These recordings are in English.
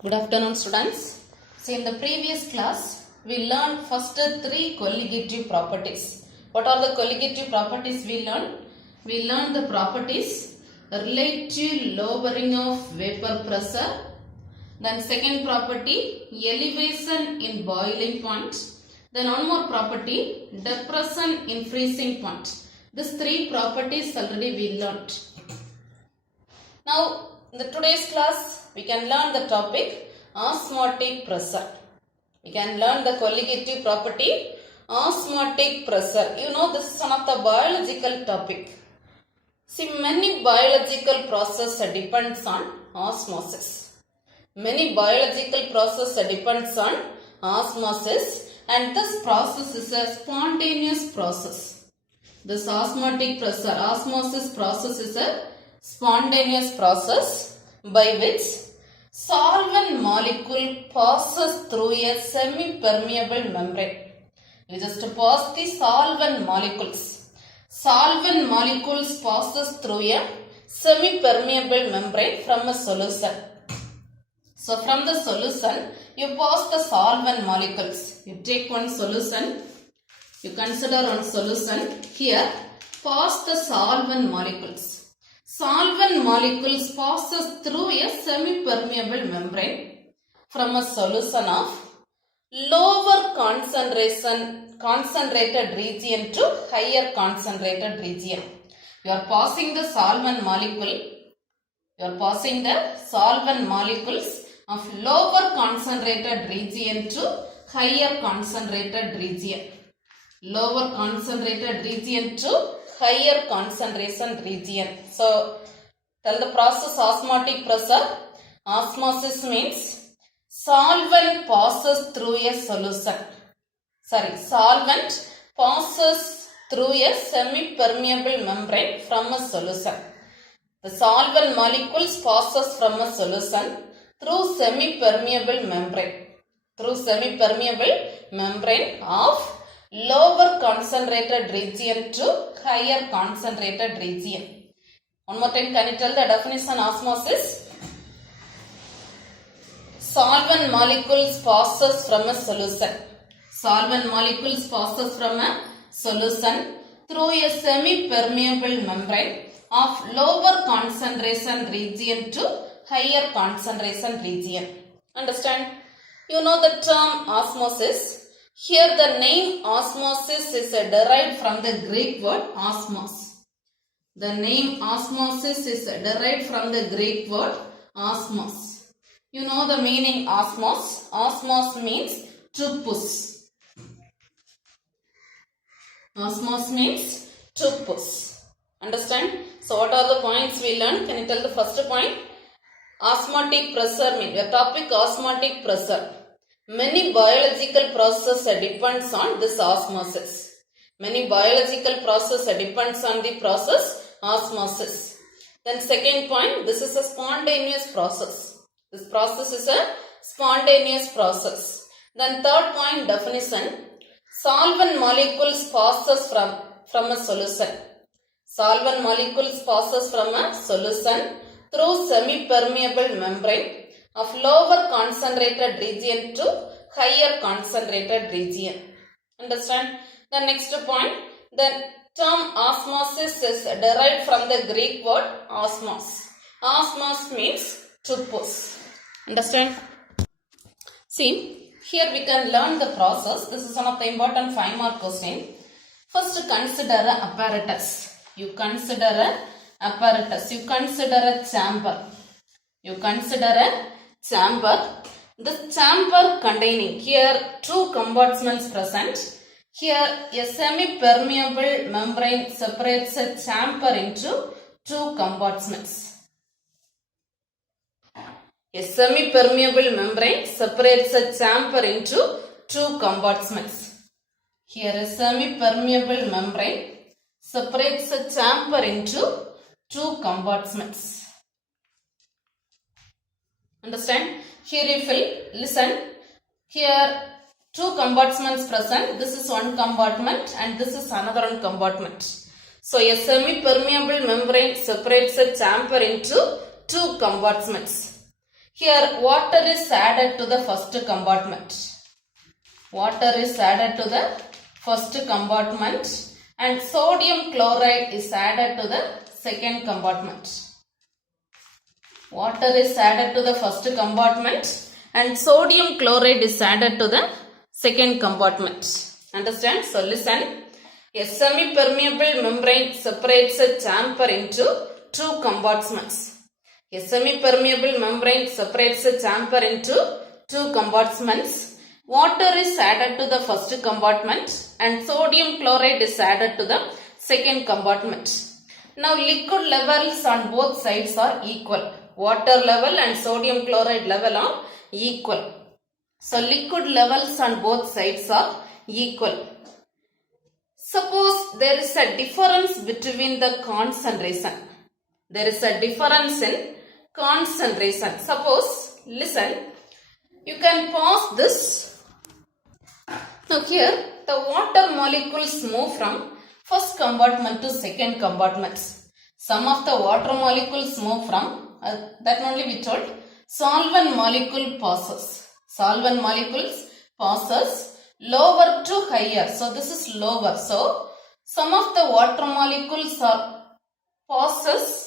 Good afternoon, students. So in the previous class, we learned first three colligative properties. What are the colligative properties we learned? We learned the properties relative lowering of vapor pressure. Then second property, elevation in boiling point. Then one more property, depression in freezing point. These three properties already we learned. Now, in the today's class, we can learn the topic osmotic pressure. We can learn the colligative property osmotic pressure. You know, this is one of the biological topic. See, many biological processes depends on osmosis. Many biological processes depends on osmosis, and this process is a spontaneous process. This osmotic pressure, osmosis process is a spontaneous process by which solvent molecule passes through a semi-permeable membrane. You just pass the solvent molecules. Solvent molecules passes through a semi-permeable membrane from a solution. So from the solution, you pass the solvent molecules. You take one solution. You consider one solution. Here, pass the solvent molecules. Solvent molecules passes through a semi-permeable membrane from a solution of lower concentrated region to higher concentrated region. You are passing the solvent molecule. You are passing the solvent molecules of lower concentrated region to higher concentrated region. Lower concentrated region to higher concentration region. So, tell the process osmotic pressure. Osmosis means solvent passes through a solution. Solvent passes through a semi-permeable membrane from a solution. The solvent molecules passes from a solution through semi-permeable membrane. Through semi-permeable membrane of lower concentrated region to higher concentrated region. One more time, can you tell the definition osmosis? Solvent molecules passes from a solution. Solvent molecules passes from a solution through a semi-permeable membrane of lower concentration region to higher concentration region. Understand? You know the term osmosis. Here the name osmosis is derived from the Greek word osmos. The name osmosis is derived from the Greek word osmos. You know the meaning osmos. Osmos means to push. Osmos means to push. Understand? So what are the points we learned? Can you tell the first point? Osmotic pressure means, your topic osmotic pressure. Many biological processes depends on this osmosis. Many biological processes depends on the process osmosis. Then second point, this is a spontaneous process. This process is a spontaneous process. Then third point, definition. Solvent molecules passes from a solution. Solvent molecules passes from a solution through semi-permeable membrane of lower concentrated region to higher concentrated region. Understand? The next point, the term osmosis is derived from the Greek word osmos. Osmos means to push. Understand? See, here we can learn the process. This is one of the important 5-mark question. First, consider an apparatus. You consider an apparatus. You consider a chamber. You consider a chamber. The chamber containing here two compartments present. Here a semi-permeable membrane separates a chamber into two compartments. A semi-permeable membrane separates a chamber into two compartments. Here a semi-permeable membrane separates a chamber into two compartments. Understand? Here if you listen, here two compartments present. This is one compartment and this is another one compartment. So a semi-permeable membrane separates a chamber into two compartments. Here water is added to the first compartment. Water is added to the first compartment and sodium chloride is added to the second compartment. Water is added to the first compartment and sodium chloride is added to the second compartment. Understand? So listen. A semi-permeable membrane separates a chamber into two compartments. A semi-permeable membrane separates a chamber into two compartments. Water is added to the first compartment and sodium chloride is added to the second compartment. Now liquid levels on both sides are equal. Water level and sodium chloride level are equal. So liquid levels on both sides are equal. Suppose there is a difference between the concentration. There is a difference in concentration. Suppose, listen, you can pause this. Now here the water molecules move from first compartment to second compartment. Some of the water molecules move from, that only we told, solvent molecule passes. Solvent molecules passes lower to higher. So this is lower. So some of the water molecules are passes.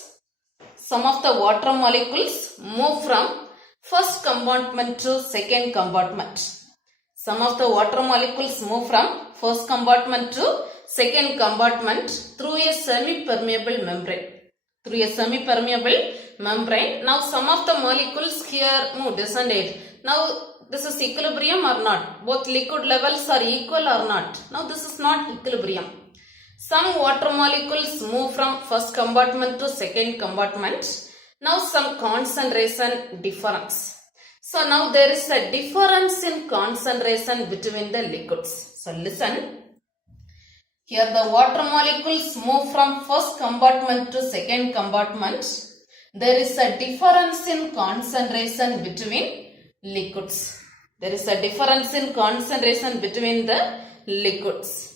Some of the water molecules move from first compartment to second compartment. Some of the water molecules move from first compartment to second compartment through a semi-permeable membrane. Through a semi-permeable membrane. Now some of the molecules here moved, isn't it? Now this is equilibrium or not? Both liquid levels are equal or not? Now this is not equilibrium. Some water molecules move from first compartment to second compartment. Now some concentration difference. So now there is a difference in concentration between the liquids. So listen. Here the water molecules move from first compartment to second compartment. There is a difference in concentration between liquids. There is a difference in concentration between the liquids.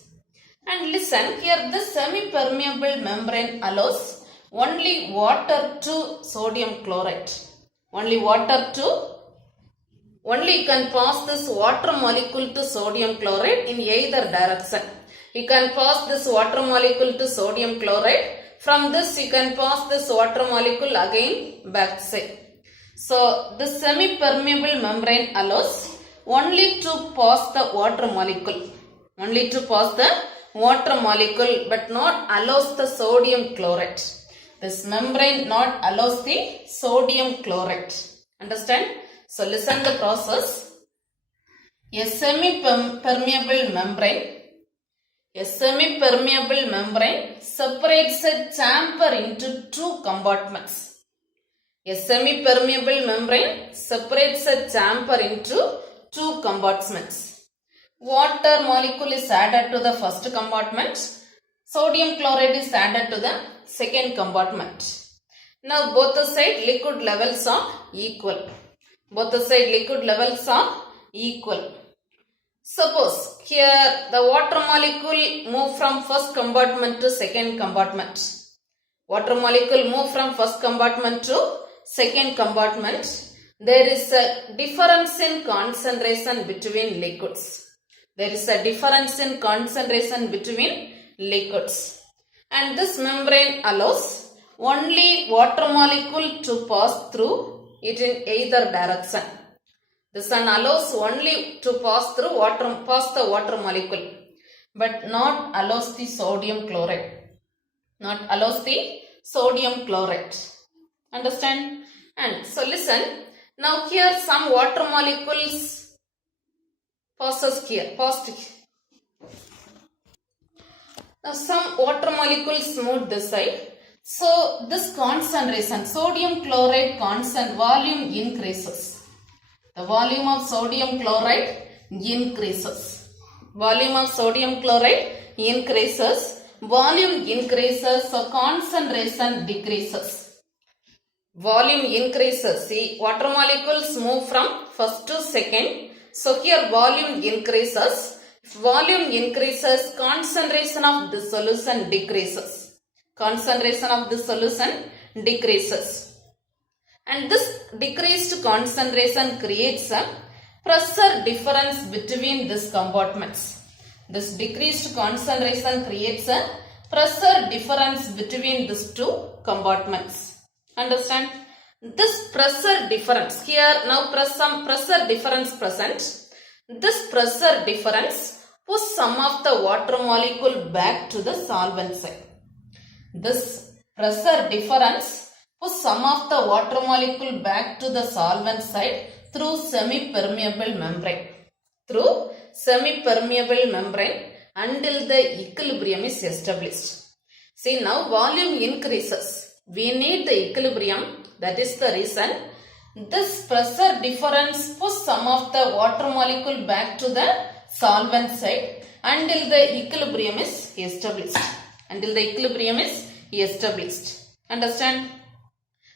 And listen, here the semi-permeable membrane allows only water to sodium chloride. Only you can pass this water molecule to sodium chloride in either direction. You can pass this water molecule to sodium chloride. From this you can pass this water molecule again back side. So the semi-permeable membrane allows only to pass the water molecule. Only to pass the water molecule but not allows the sodium chloride. This membrane not allows the sodium chloride. Understand? So listen the process. A semi-permeable membrane separates a chamber into two compartments. A semi-permeable membrane separates a chamber into two compartments. Water molecule is added to the first compartment. Sodium chloride is added to the second compartment. Now both the side liquid levels are equal. Both the side liquid levels are equal. Suppose here the water molecule move from first compartment to second compartment. Water molecule move from first compartment to second compartment. There is a difference in concentration between liquids. There is a difference in concentration between liquids. And this membrane allows only water molecule to pass through it in either direction. This one allows only to pass the water molecule, but not allows the sodium chloride. Not allows the sodium chloride. Understand? And so listen. Now here some water molecules passes here. Passed here. Now some water molecules moved this side. So this concentration, sodium chloride volume increases. The volume of sodium chloride increases. Volume of sodium chloride increases. Volume increases, so concentration decreases. Volume increases. See, water molecules move from first to second. So here volume increases. If volume increases, concentration of the solution decreases. Concentration of the solution decreases. And this decreased concentration creates a pressure difference between these compartments. This decreased concentration creates a pressure difference between these two compartments. Understand? This pressure difference, here now some pressure difference present. This pressure difference push some of the water molecule back to the solvent side. This pressure difference push some of the water molecule back to the solvent side through semi-permeable membrane. Through semi-permeable membrane until the equilibrium is established. See, now volume increases. We need the equilibrium. That is the reason this pressure difference push some of the water molecule back to the solvent side until the equilibrium is established. Until the equilibrium is established. Understand?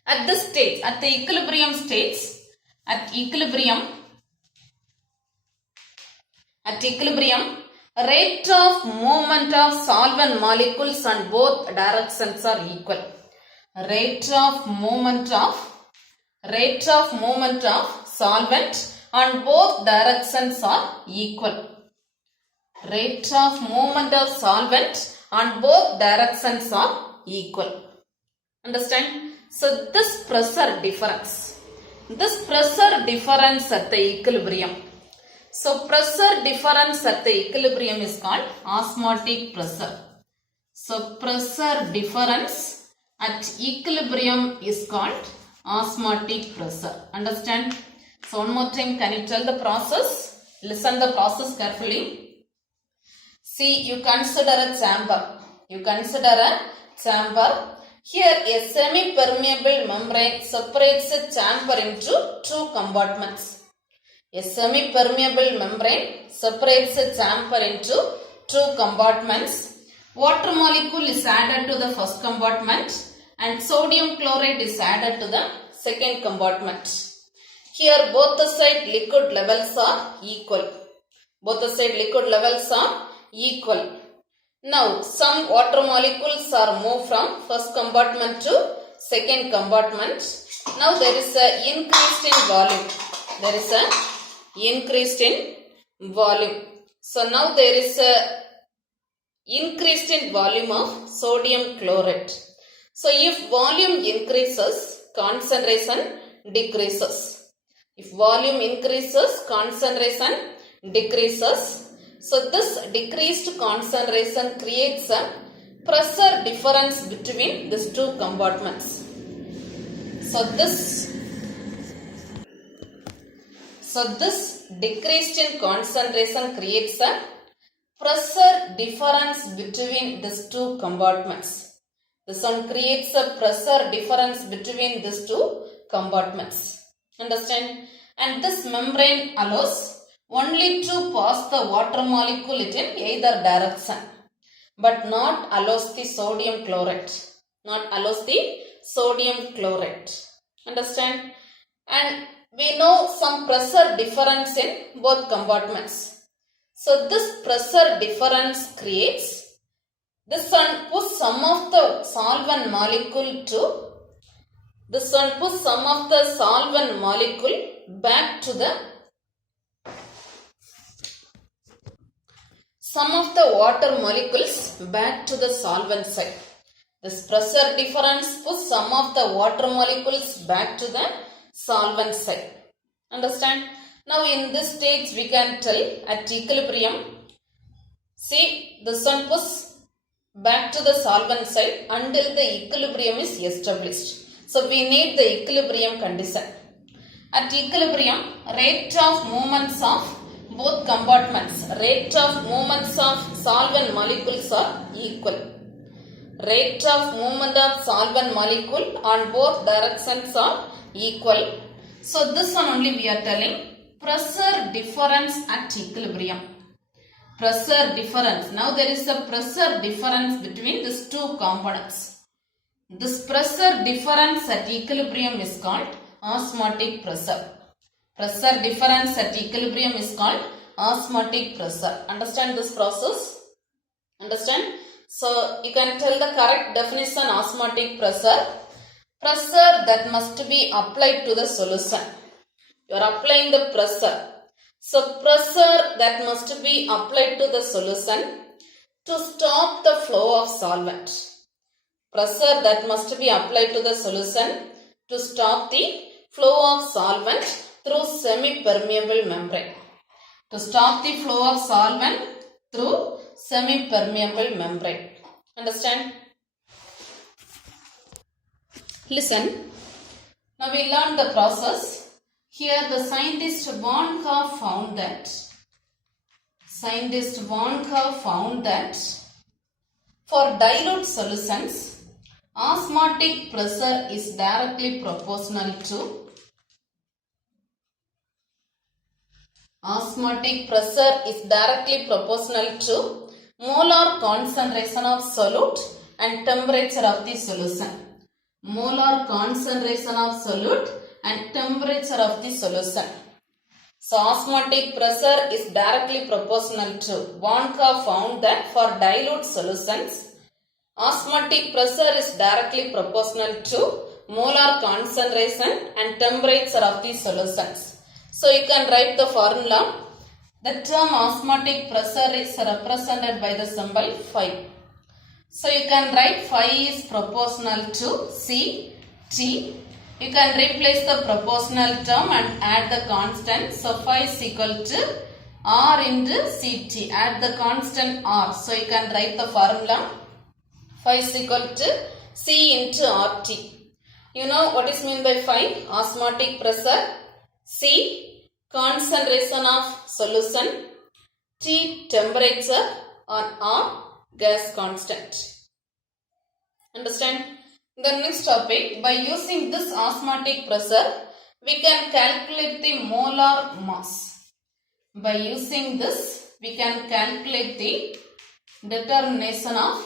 At this stage, at the equilibrium stage, at equilibrium, rate of movement of solvent molecules on both directions are equal. Rate of movement of solvent on both directions are equal. Rate of movement of solvent on both directions are equal. Understand? So this pressure difference at the equilibrium. So pressure difference at the equilibrium is called osmotic pressure. So pressure difference at equilibrium is called osmotic pressure. Understand? So one more time, can you tell the process? Listen the process carefully. See, you consider a chamber. Here a semi-permeable membrane separates a chamber into two compartments. A semi-permeable membrane separates a chamber into two compartments. Water molecule is added to the first compartment and sodium chloride is added to the second compartment. Here both the side liquid levels are equal. Now some water molecules are moved from first compartment to second compartment. Now there is a increased in volume. So now there is a increased in volume of sodium chloride. So if volume increases, concentration decreases. If volume increases, concentration decreases. So this decreased concentration creates a pressure difference between these two compartments. So this decreased in concentration creates a pressure difference between these two compartments. This one creates a pressure difference between these two compartments. Understand? And this membrane allows only to pass the water molecule in either direction, but not allows the sodium chloride. Understand? And we know some pressure difference in both compartments. So this pressure difference creates this one push some of the solvent molecule back to the some of the water molecules back to the solvent side. This pressure difference push some of the water molecules back to the solvent side. Understand? Now in this stage we can tell at equilibrium. See, this one push back to the solvent side until the equilibrium is established. So we need the equilibrium condition. At equilibrium, rate of movements of both compartments, rate of movements of solvent molecules are equal. Rate of movement of solvent molecule on both directions are equal. So this one only we are telling pressure difference at equilibrium. Pressure difference. Now there is a pressure difference between these two components. This pressure difference at equilibrium is called osmotic pressure. Pressure difference at equilibrium is called osmotic pressure. Understand this process? Understand? So you can tell the correct definition osmotic pressure. Pressure that must be applied to the solution. You are applying the pressure. So pressure that must be applied to the solution to stop the flow of solvent. Pressure that must be applied to the solution to stop the flow of solvent through semi-permeable membrane. To stop the flow of solvent through semi-permeable membrane. Understand? Listen. Now we learned the process. Here the scientist Van Kaa found that for dilute solutions, osmotic pressure is directly proportional to molar concentration of solute and temperature of the solution. Molar concentration of solute and temperature of the solution. So osmotic pressure is directly proportional to. Van Kaa found that for dilute solutions, osmotic pressure is directly proportional to molar concentration and temperature of the solutions. So you can write the formula. The term osmotic pressure is represented by the symbol phi. So you can write phi is proportional to Ct. You can replace the proportional term and add the constant. So phi is equal to R into Ct. Add the constant R. So you can write the formula. Phi is equal to C into RT. You know what is meant by phi? Osmotic pressure. C, concentration of solution. T, temperature. Or R, gas constant. Understand? The next topic, by using this osmotic pressure, we can calculate the molar mass. By using this, we can calculate the determination of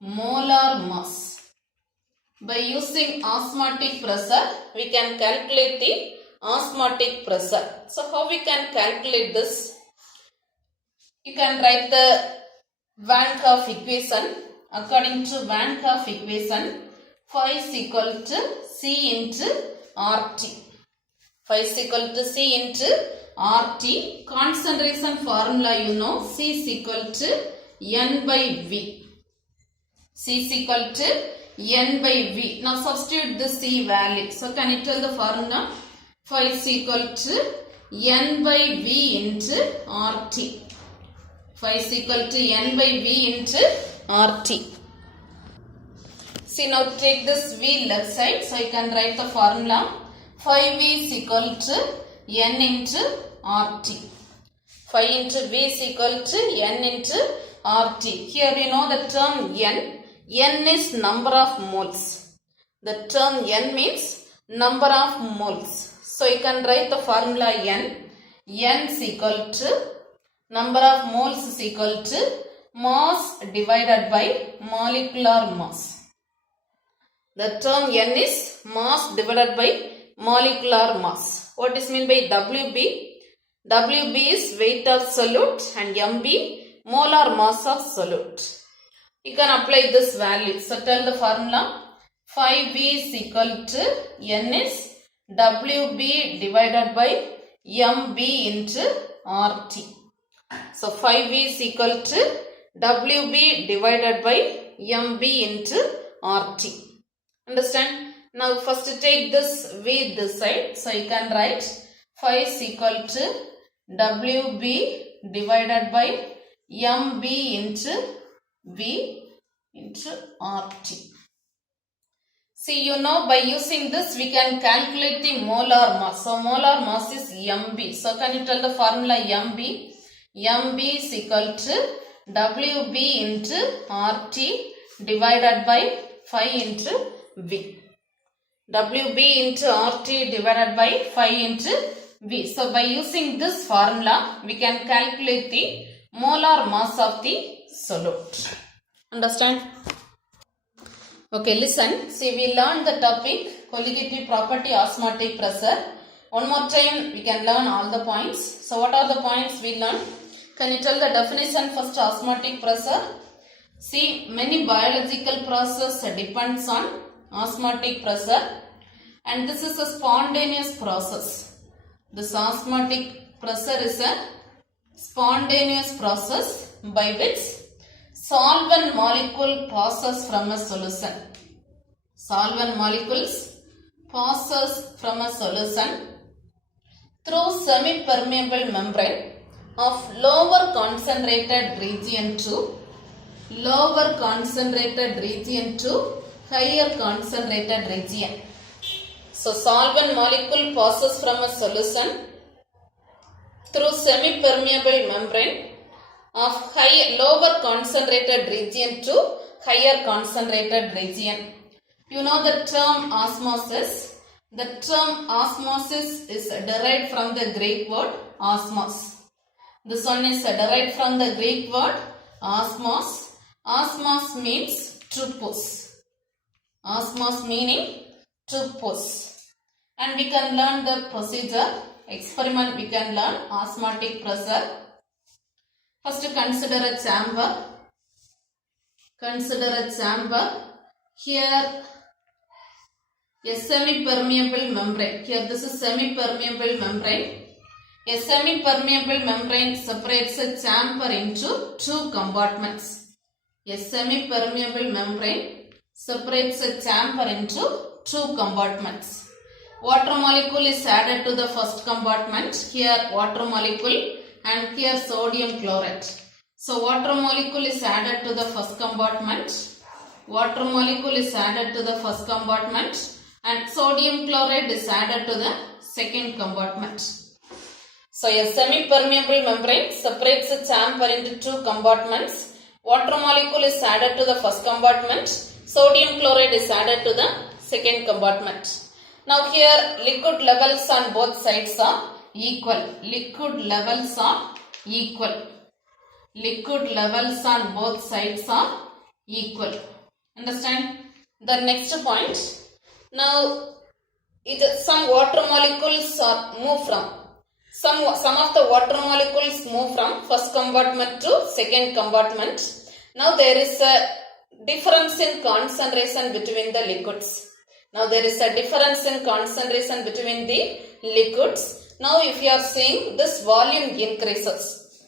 molar mass. By using osmotic pressure, we can calculate the osmotic pressure. So how we can calculate this? You can write the Van Kaa equation. According to Van Kaa equation, phi is equal to C into RT. Phi is equal to C into RT. Concentration formula you know, C is equal to N by V. C is equal to N by V. Now substitute the C value. So can you tell the formula? Phi is equal to N by V into RT. Phi is equal to N by V into RT. See, now take this V left side. So you can write the formula. Phi V is equal to N into RT. Phi into V is equal to N into RT. Here you know the term N. N is number of moles. The term N means number of moles. So you can write the formula N. N is equal to number of moles is equal to mass divided by molecular mass. The term N is mass divided by molecular mass. What is meant by WB? WB is weight of solute and MB molar mass of solute. You can apply this value. So tell the formula. Phi V is equal to N is WB divided by MB into RT. So phi V is equal to WB divided by MB into RT. Understand? Now first take this V this side. So you can write phi is equal to WB divided by MB into V into RT. See, you know by using this we can calculate the molar mass. So molar mass is MB. So can you tell the formula MB? MB is equal to WB into RT divided by phi into V. WB into RT divided by phi into V. So by using this formula, we can calculate the molar mass of the solute. Understand? Okay, listen. See, we learned the topic colligative property osmotic pressure. One more time, we can learn all the points. So what are the points we learned? Can you tell the definition first? Osmotic pressure. See, many biological process depends on osmotic pressure, and this is a spontaneous process. This osmotic pressure is a spontaneous process by which solvent molecule passes from a solution. Solvent molecules passes from a solution through semi-permeable membrane of lower concentrated region to higher concentrated region. So solvent molecule passes from a solution through semi-permeable membrane of lower concentrated region to higher concentrated region. You know the term osmosis. The term osmosis is derived from the Greek word osmos. This one is derived from the Greek word osmos. Osmos means to push. Osmos meaning to push. And we can learn the procedure. Experiment we can learn osmotic pressure. First consider a chamber. Here a semi-permeable membrane. Here this is semi-permeable membrane. A semi-permeable membrane separates a chamber into two compartments. A semi-permeable membrane separates a chamber into two compartments. Water molecule is added to the first compartment. Here water molecule and here sodium chloride. So water molecule is added to the first compartment. Water molecule is added to the first compartment and sodium chloride is added to the second compartment. So a semi-permeable membrane separates a chamber into two compartments. Water molecule is added to the first compartment. Sodium chloride is added to the second compartment. Now here liquid levels on both sides are equal. Liquid levels are equal. Liquid levels on both sides are equal. Understand? The next point. Now some water molecules are move from. Some of the water molecules move from first compartment to second compartment. Now there is a difference in concentration between the liquids. Now there is a difference in concentration between the liquids. Now if you are seeing this volume increases.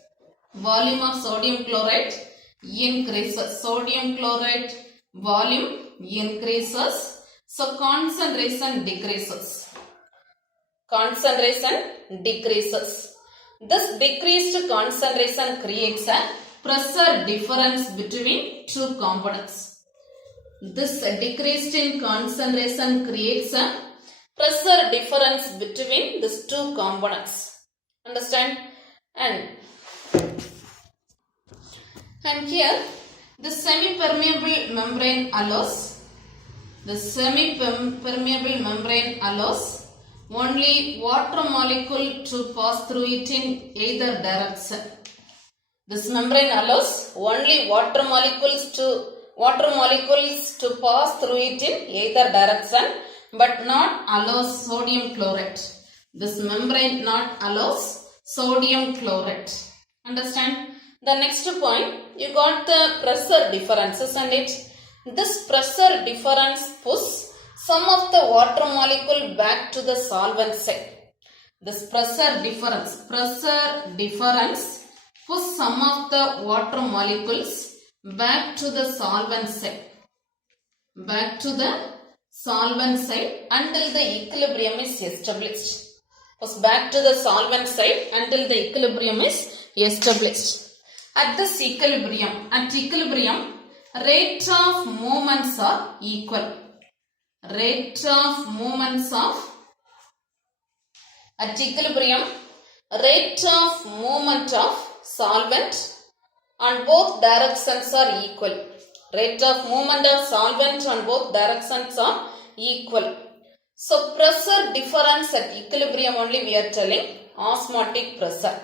Volume of sodium chloride increases. Sodium chloride volume increases. So concentration decreases. Concentration decreases. This decreased concentration creates a pressure difference between two components. This decreased in concentration creates a pressure difference between these two components. Understand? And here the semi-permeable membrane allows only water molecule to pass through it in either direction. This membrane allows only water molecules to pass through it in either direction, but not allows sodium chloride. This membrane not allows sodium chloride. Understand? The next point, you got the pressure differences and this pressure difference pushes some of the water molecule back to the solvent side. This pressure difference pushes some of the water molecules back to the solvent side. Until the equilibrium is established. Push back to the solvent side until the equilibrium is established. At equilibrium, rate of movements are equal. At equilibrium, rate of movement of solvent on both directions are equal. Rate of movement of solvent on both directions are equal. So pressure difference at equilibrium only we are telling osmotic pressure.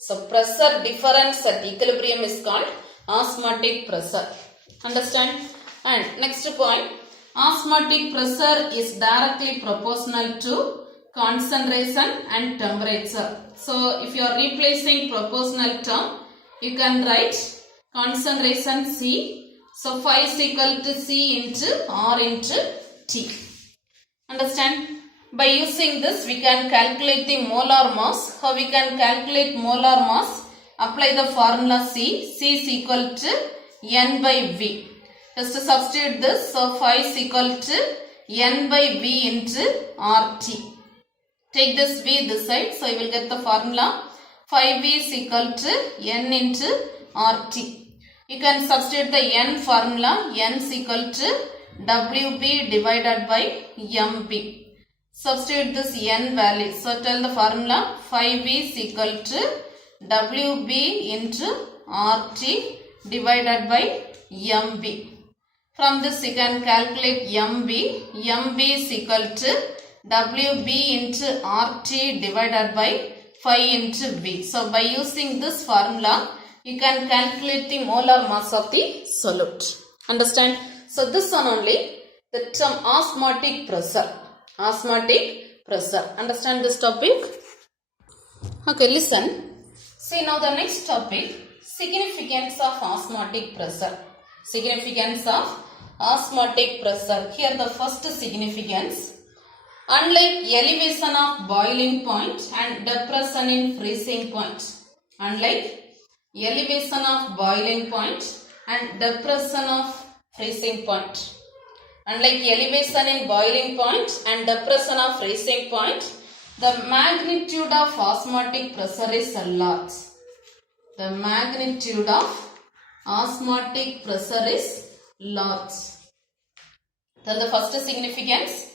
So pressure difference at equilibrium is called osmotic pressure. Understand? And next point, osmotic pressure is directly proportional to concentration and temperature. So if you are replacing proportional term, you can write concentration C So phi is equal to C into R into T. Understand? By using this, we can calculate the molar mass. How we can calculate molar mass? Apply the formula C. C is equal to N by V. Just to substitute this, so phi is equal to N by V into RT. Take this V this side, so you will get the formula. Phi V is equal to N into RT. You can substitute the N formula. N is equal to WB divided by MB. Substitute this N value. So tell the formula. Phi V is equal to WB into RT divided by MB. From this you can calculate MB. MB is equal to WB into RT divided by phi into V. So by using this formula, you can calculate the molar mass of the solute. Understand? So this one only, the term osmotic pressure. Osmotic pressure. Understand this topic? Okay, listen. See now the next topic, significance of osmotic pressure. Significance of osmotic pressure. Here the first significance. Unlike elevation of boiling point and depression in freezing point. Unlike elevation of boiling point and depression of freezing point. Unlike elevation in boiling point and depression of freezing point, the magnitude of osmotic pressure is large. The magnitude of osmotic pressure is large. Then the first significance,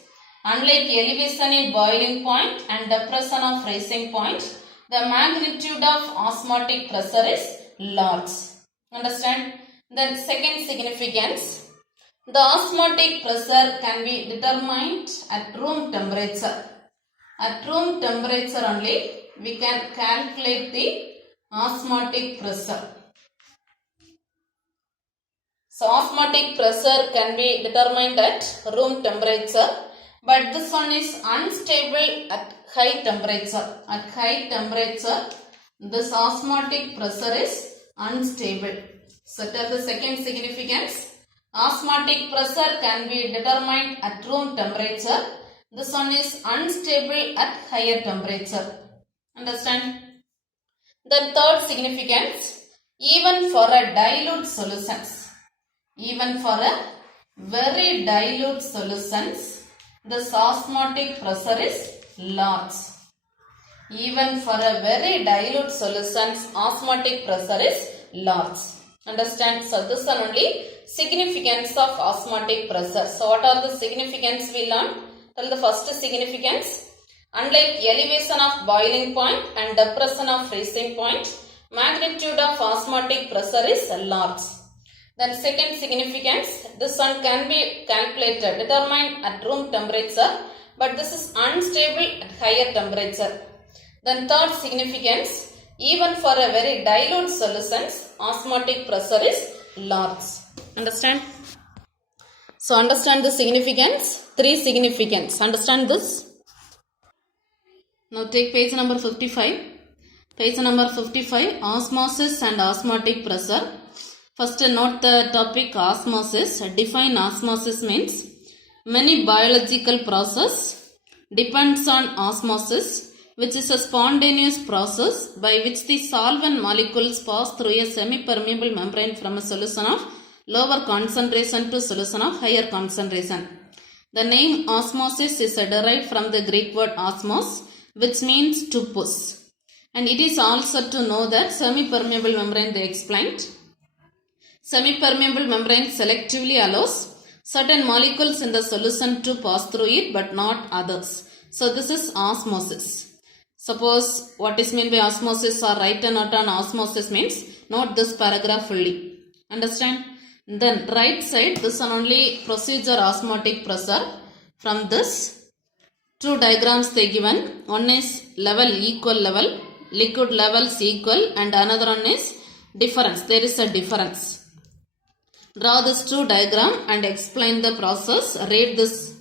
unlike elevation in boiling point and depression of freezing point, the magnitude of osmotic pressure is large. Understand? Then second significance, the osmotic pressure can be determined at room temperature. At room temperature only we can calculate the osmotic pressure. So osmotic pressure can be determined at room temperature, but this one is unstable at high temperature. At high temperature, this osmotic pressure is unstable. So tell the second significance. Osmotic pressure can be determined at room temperature. This one is unstable at higher temperature. Understand? The third significance, even for a dilute solutions, even for a very dilute solutions, the osmotic pressure is large. Even for a very dilute solutions, osmotic pressure is large. Understand? So this one only significance of osmotic pressure. So what are the significance we learned? Tell the first significance. Unlike elevation of boiling point and depression of freezing point, magnitude of osmotic pressure is large. Then second significance, this one can be calculated, determined at room temperature, but this is unstable at higher temperature. Then third significance, even for a very dilute solutions, osmotic pressure is large. Understand? So understand the significance, three significance. Understand this? Now take page number 55. Page number 55, osmosis and osmotic pressure. First note the topic osmosis. Define osmosis means many biological process depends on osmosis, which is a spontaneous process by which the solvent molecules pass through a semi-permeable membrane from a solution of lower concentration to solution of higher concentration. The name osmosis is derived from the Greek word osmos, which means to push. And it is also to know that semi-permeable membrane they explained. Semi-permeable membrane selectively allows certain molecules in the solution to pass through it but not others. So this is osmosis. Suppose what is meant by osmosis or right and not on osmosis means note this paragraph fully. Understand? Then right side, this one only procedure osmotic pressure. From this, two diagrams they given. One is level equal level, liquid levels equal, and another one is difference. There is a difference. Draw this two diagram and explain the process. Read this.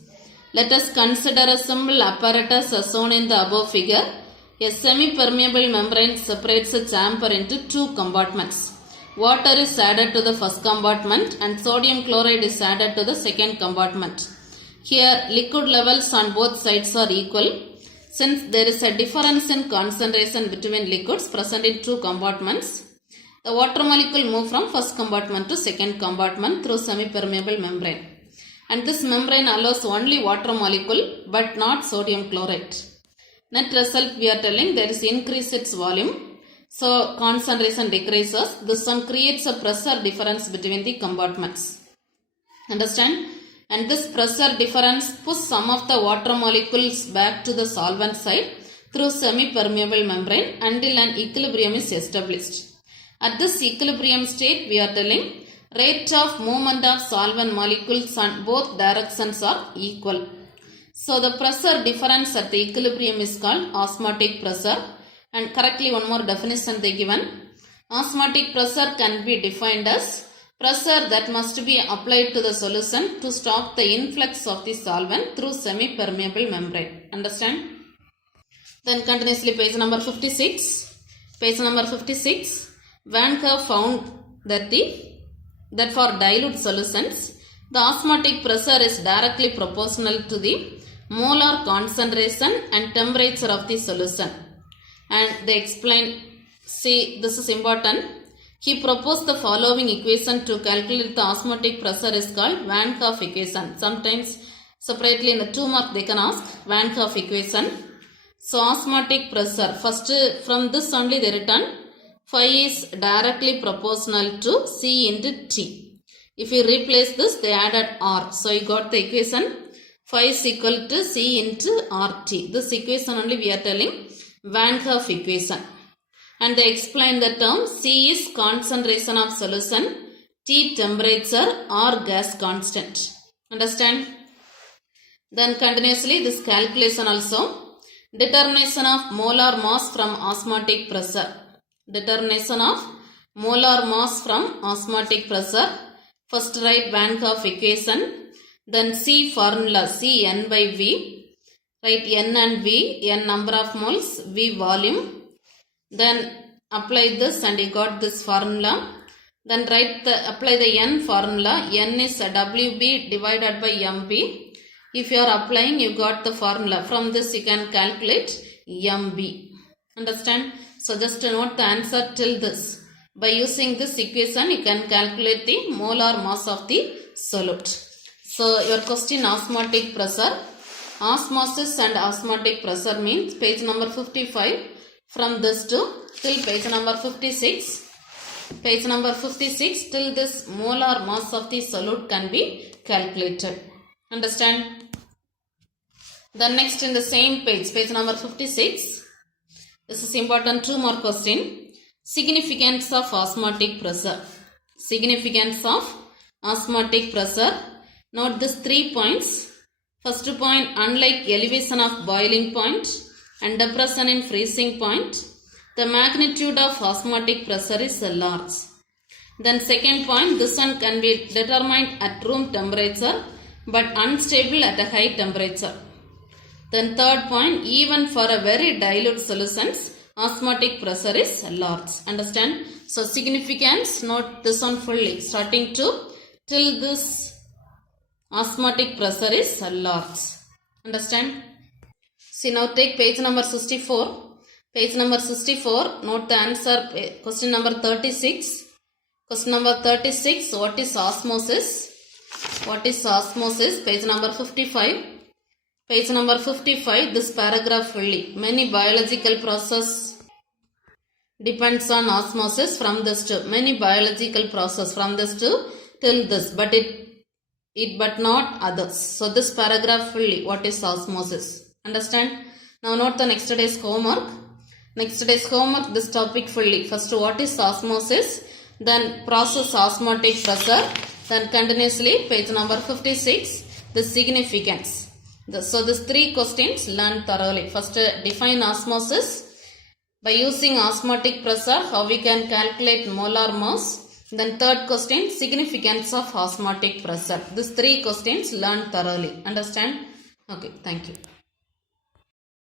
Let us consider a simple apparatus as shown in the above figure. A semi-permeable membrane separates a chamber into two compartments. water is added to the first compartment and sodium chloride is added to the second compartment. Here liquid levels on both sides are equal. Since there is a difference in concentration between liquids present in two compartments, the water molecule move from first compartment to second compartment through semi-permeable membrane. And this membrane allows only water molecule but not sodium chloride. Net result, we are telling there is increase its volume. So concentration decreases. This one creates a pressure difference between the compartments. Understand? And this pressure difference pushes some of the water molecules back to the solvent side through semi-permeable membrane until an equilibrium is established. At this equilibrium state, we are telling rate of movement of solvent molecules on both directions are equal. So the pressure difference at the equilibrium is called osmotic pressure. And correctly one more definition they given. Osmotic pressure can be defined as pressure that must be applied to the solution to stop the influx of the solvent through semi-permeable membrane. Understand? Then continuously page number 56. Page number 56. Vanker found that for dilute solutions, the osmotic pressure is directly proportional to the molar concentration and temperature of the solution. And they explain, see, this is important. He proposed the following equation to calculate the osmotic pressure is called Van Hoff equation. Sometimes separately in the 2 mark they can ask Van Hoff equation. So osmotic pressure, first from this only they written phi is directly proportional to C into T. If you replace this, they added R. So you got the equation phi is equal to C into RT. This equation only we are telling Van Hoff equation. And they explain the term C is concentration of solution, T temperature or gas constant. Understand? Then continuously this calculation also. Determination of molar mass from osmotic pressure. Determination of molar mass from osmotic pressure. First write Van Hoff equation. Then C formula, C N by V. Write N and V, N number of moles, V volume. Then apply this and you got this formula. Then apply the N formula. N is WB divided by MB. If you are applying, you got the formula. From this you can calculate MB. Understand? So just note the answer till this. By using this equation, you can calculate the molar mass of the solute. So your question osmotic pressure. Osmosis and osmotic pressure means page number 55 from this to till page number 56. Page number 56 till this molar mass of the solute can be calculated. Understand? Then next in the same page, page number 56. This is important 2 more question. Significance of osmotic pressure. Significance of osmotic pressure. Note these 3 points. First point, unlike elevation of boiling point and depression in freezing point, the magnitude of osmotic pressure is large. Then second point, this one can be determined at room temperature but unstable at a high temperature. Then third point, even for a very dilute solutions, osmotic pressure is large. Understand? So significance, note this one fully, starting to till this osmotic pressure is large. Understand? See, now take page number 64. Page number 64, note the answer, question number 36. Question number 36, what is osmosis? What is osmosis? Page number 55. Page number 55, this paragraph fully. Many biological process depends on osmosis from this to. Many biological process from this to till this. But not others. So this paragraph fully, what is osmosis? Understand? Now note the next day's homework. Next day's homework, this topic fully. First, what is osmosis? Then process osmotic pressure. Then continuously, page number 56, the significance. So these 3 questions learn thoroughly. First, define osmosis. By using osmotic pressure, how we can calculate molar mass. Then third question, significance of osmotic pressure. These 3 questions learn thoroughly. Understand? Okay, thank you.